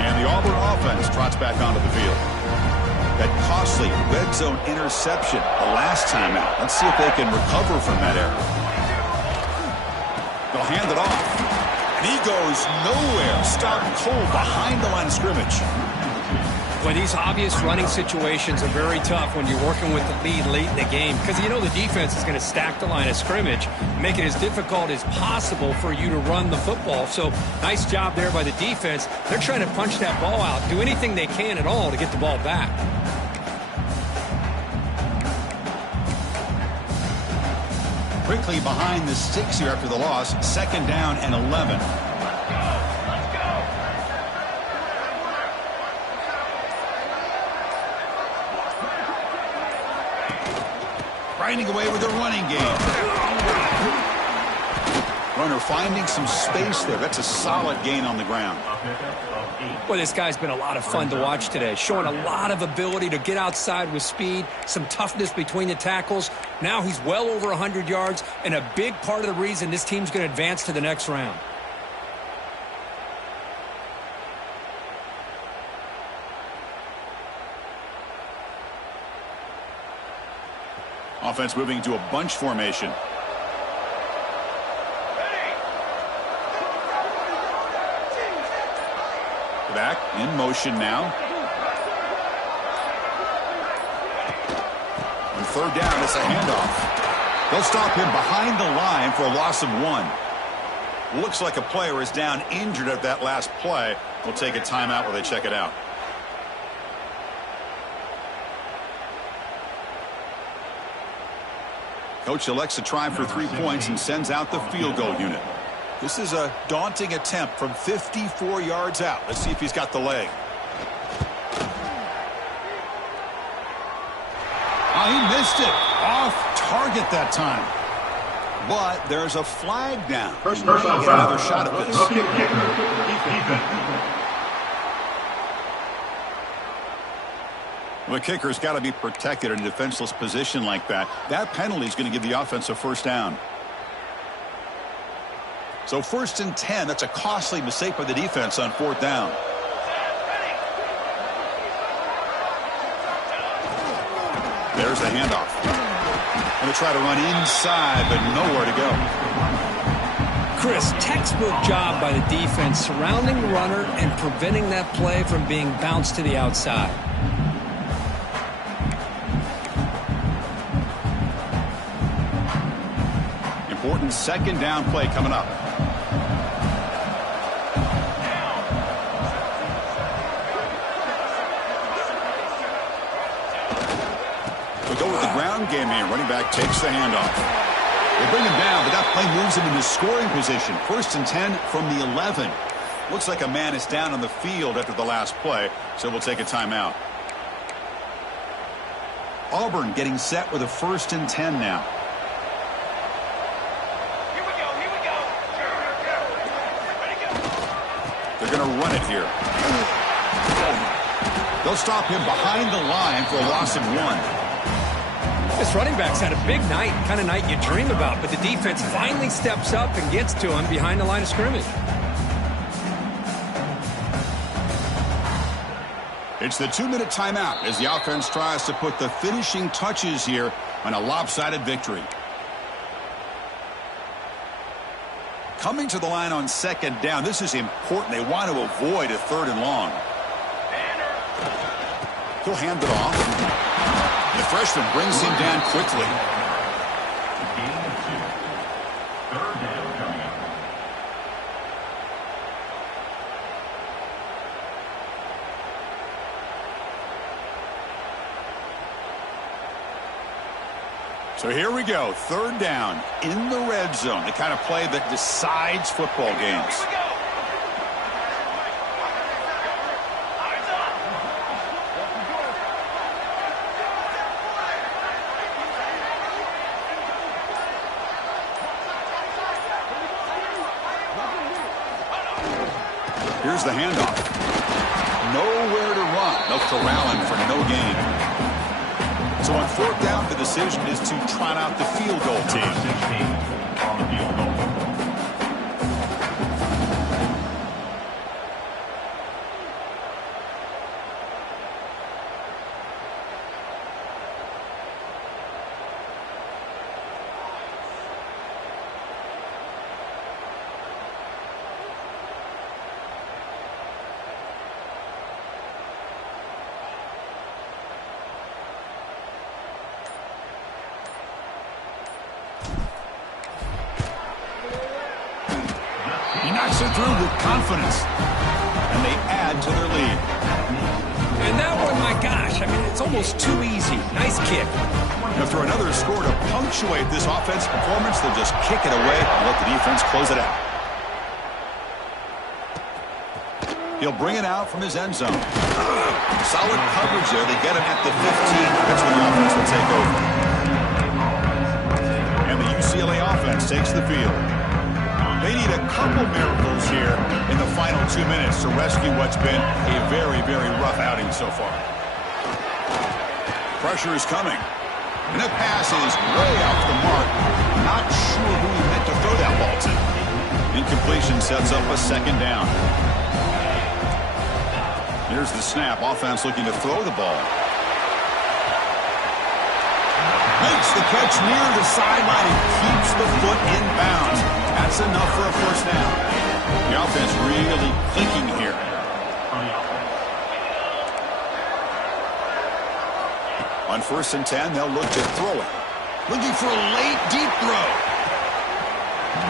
And the Auburn offense trots back onto the field. That costly red zone interception the last time out. Let's see if they can recover from that error. They'll hand it off. And he goes nowhere. Stopped cold behind the line of scrimmage. Well, these obvious running situations are very tough when you're working with the lead late in the game, because you know the defense is going to stack the line of scrimmage, make it as difficult as possible for you to run the football. So nice job there by the defense. They're trying to punch that ball out, do anything they can at all to get the ball back. Quickly behind the sticks here after the loss. Second down and 11. Grinding away with the running game. Runner finding some space there. That's a solid gain on the ground. Well, this guy's been a lot of fun to watch today, showing a lot of ability to get outside with speed, some toughness between the tackles. Now he's well over 100 yards, and a big part of the reason this team's going to advance to the next round. Offense moving to a bunch formation. Back in motion now. On third down, it's a handoff. They'll stop him behind the line for a loss of 1. Looks like a player is down injured at that last play. We'll take a timeout while they check it out. Coach elects to try for 3 points and sends out the field goal unit. This is a daunting attempt from 54 yards out. Let's see if he's got the leg. Oh, he missed it. Off target that time. But there's a flag down. First get another shot at this. The kicker's got to be protected in a defenseless position like that. That penalty is going to give the offense a first down. So 1st and 10. That's a costly mistake by the defense on 4th down. There's the handoff. Going to try to run inside, but nowhere to go. Chris, textbook job by the defense surrounding the runner and preventing that play from being bounced to the outside. important second down play coming up. We go with the ground game here. Running back takes the handoff. They bring him down, but that play moves him into scoring position. 1st and 10 from the 11. Looks like a man is down on the field after the last play, so we'll take a timeout. Auburn getting set with a 1st and 10 now. Here we go. They're going to run it here. They'll stop him behind the line for a loss of 1. This running back's had a big night, kind of night you dream about, but the defense finally steps up and gets to him behind the line of scrimmage. It's the 2-minute timeout as the offense tries to put the finishing touches here on a lopsided victory. Coming to the line on 2nd down, this is important. They want to avoid a 3rd and long. He'll hand it off. The freshman brings him down quickly. So here we go, 3rd down in the red zone, the kind of play that decides football games. Here's the handoff. Nowhere to run. They'll corral him for no gain. So on 4th down, the decision is to trot out the field goal team. He knocks it through with confidence, and they add to their lead. And that one, my gosh, I mean, it's almost too easy. Nice kick. After another score to punctuate this offensive performance, they'll just kick it away and let the defense close it out. He'll bring it out from his end zone. Solid coverage there. They get him at the 15. That's when the offense will take over. And the UCLA offense takes the field. They need a couple miracles here in the final 2 minutes to rescue what's been a very, very rough outing so far. Pressure is coming. And that pass is way off the mark. Not sure who he meant to throw that ball to. Incompletion sets up a 2nd down. Here's the snap. Offense looking to throw the ball. Makes the catch near the sideline and keeps the foot in bounds. That's enough for a 1st down. The offense really clicking here. On 1st and 10, they'll look to throw it. Looking for a late, deep throw.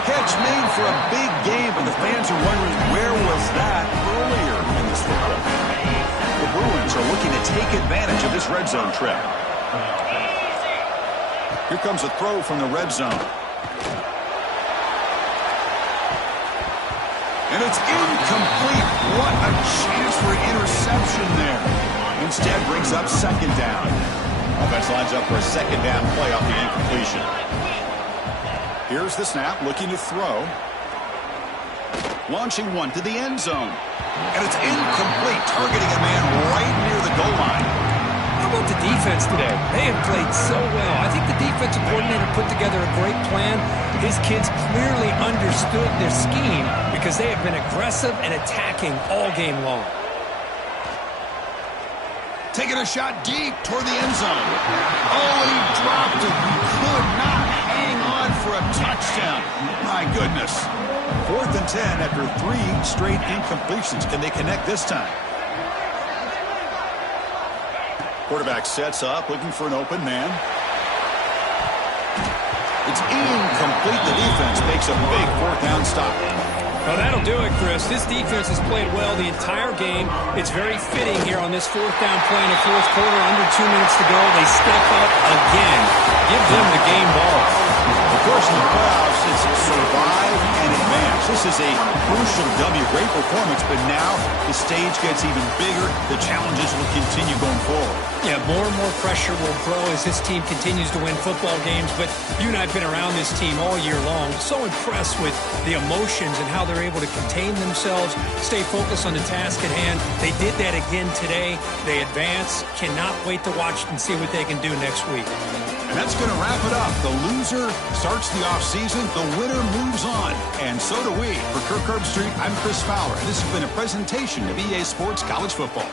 Catch made for a big game, but the fans are wondering where was that earlier in this football game. The Bruins are looking to take advantage of this red zone trip. Here comes a throw from the red zone. And it's incomplete. What a chance for an interception there. Instead brings up 2nd down. Offense lines up for a 2nd down play off the incompletion. Here's the snap, looking to throw. Launching one to the end zone. And it's incomplete, targeting a man right near the goal line. How about the defense today? They have played so well. I think the defensive coordinator put together a great plan. His kids clearly understood their scheme because they have been aggressive and attacking all game long. Taking a shot deep toward the end zone. Oh, he dropped it. He could not hang on for a touchdown. My goodness. 4th and 10 after 3 straight incompletions. Can they connect this time? Quarterback sets up, looking for an open man. It's incomplete. The defense makes a big fourth down stop. Well, that'll do it, Chris. This defense has played well the entire game. It's very fitting here on this fourth down play in the fourth quarter. Under 2 minutes to go. They step up again. Give them the game ball. Of course, in the playoffs, it's survive and advance. This is a crucial W. Great performance, but now the stage gets even bigger. The challenges will continue going forward. Yeah, more and more pressure will grow as this team continues to win football games. But you and I have been around this team all year long. So impressed with the emotions and how they're able to contain themselves, stay focused on the task at hand. They did that again today. They advance. Cannot wait to watch and see what they can do next week. And that's going to wrap it up. The loser starts the offseason. The winner moves on. And so do we. For Kirk Herbstreit, I'm Chris Fowler. And this has been a presentation of EA Sports College Football.